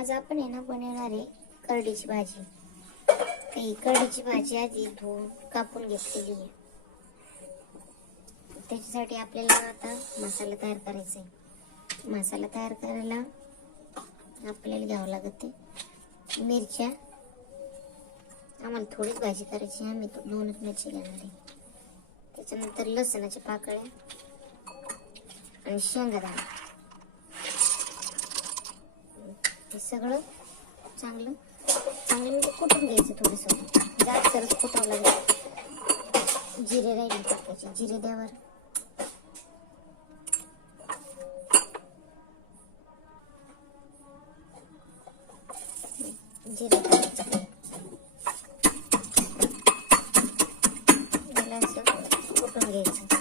आज आपण आहे ना बनवणार आहे करडीची भाजी. तर ही करडीची भाजी आधी धुवून कापून घेतलेली आहे. त्याच्यासाठी आपल्याला आता मसाला तयार करायचा आहे. मसाला तयार करायला आपल्याला घ्यावं लागत आहे मिरच्या. आम्हाला थोडीच भाजी करायची आहे. आम्ही दोनच मिरची घेणार आहे. त्याच्यानंतर लसणाच्या पाकळ्या आणि शेंगादाणा. हे सगळं चांगलं चांगलं म्हणजे कुठून घ्यायचं थोडंसं? जास्त कुठावं लागेल. जिरे राहिले टाकायचे जिरे द्यावर. जिरे टाकायचे असं कुठून घ्यायचं?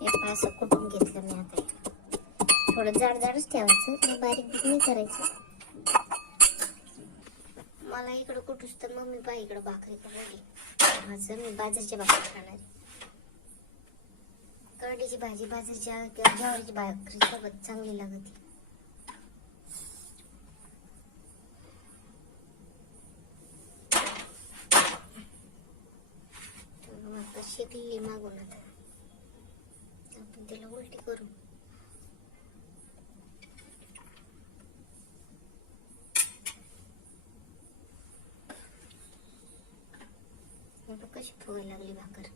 हे असं कुठून थोडं जाड जाडच ठेवायचं आणि बारीक बीक नाही करायचं मला इकडं कुठूच तर मम्मी पहा इकडं भाकरी करायली माझं मी बाजरीची भाकरी खाणार आहे. करडीची भाजी बाजरीच्या किंवा ज्वारीची भाकरी सोबत चांगली लागते शिकलेली मागून आता आपण त्याला उलटी करू बघ फुगायला लागली भाकर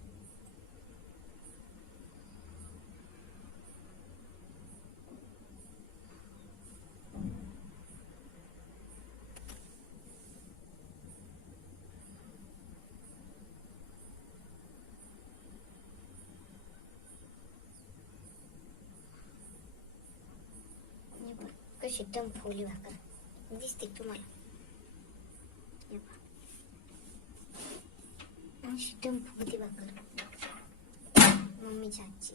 कशी एकदम फुगली भाकर दिसते तुम्हाला हे बघ. एकदम टम भाकर मम्मीच्या आजची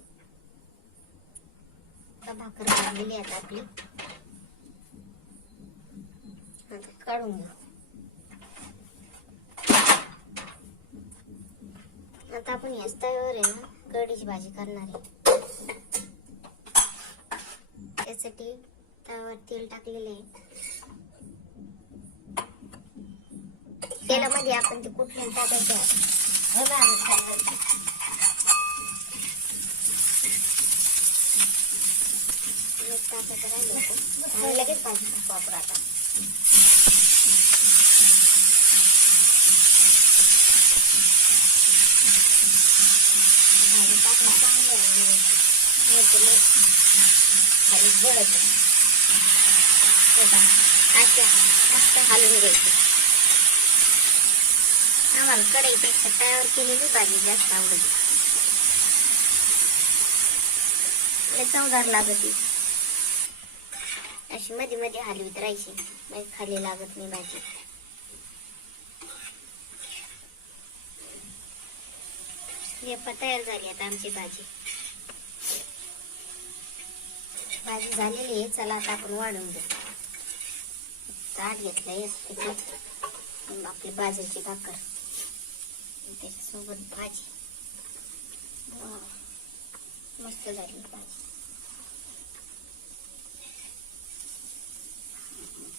आता भाकर काढलेली आता आपली आता काढून घेऊ आता आपण याच तव्यावर आहे ना कढीची भाजी करणार आहे त्यासाठी तव्यावर तेल टाकलेले आहे तेलामध्ये आपण ते कुठल्या टाकायचे आहे. हे लगेच भाजी टाकू आता भाजी टाकणं चांगलं आहे घ्यायची. आम्हाला तयार केलेली भाजी जास्त आवडते लय चवदार लागते अशी मध्ये मध्ये हलवीत राहायची म्हणजे खाली लागत नाही भाजी लेपा तयार झाली आता आमची भाजी भाजी झालेली आहे चला आता आपण वाढून घेऊ ताट घेतलंय आपली बाजरीची भाकर त्याच्यासोबत भाजी. मस्त झाली भाजी.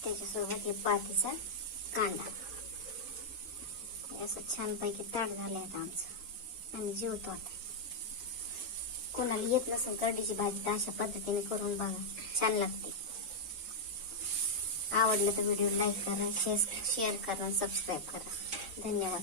त्याच्यासोबत हे पातीचा कांदा. असं छानपैकी ताट झालंय आता आमचं. आणि जेवतो आता. कोणाला येत नसेल करडीची भाजी तर अशा पद्धतीने करून बघा. छान लागते. आवडलं तर व्हिडिओ लाईक करा शेअर शेअर करा सबस्क्राईब करा. धन्यवाद.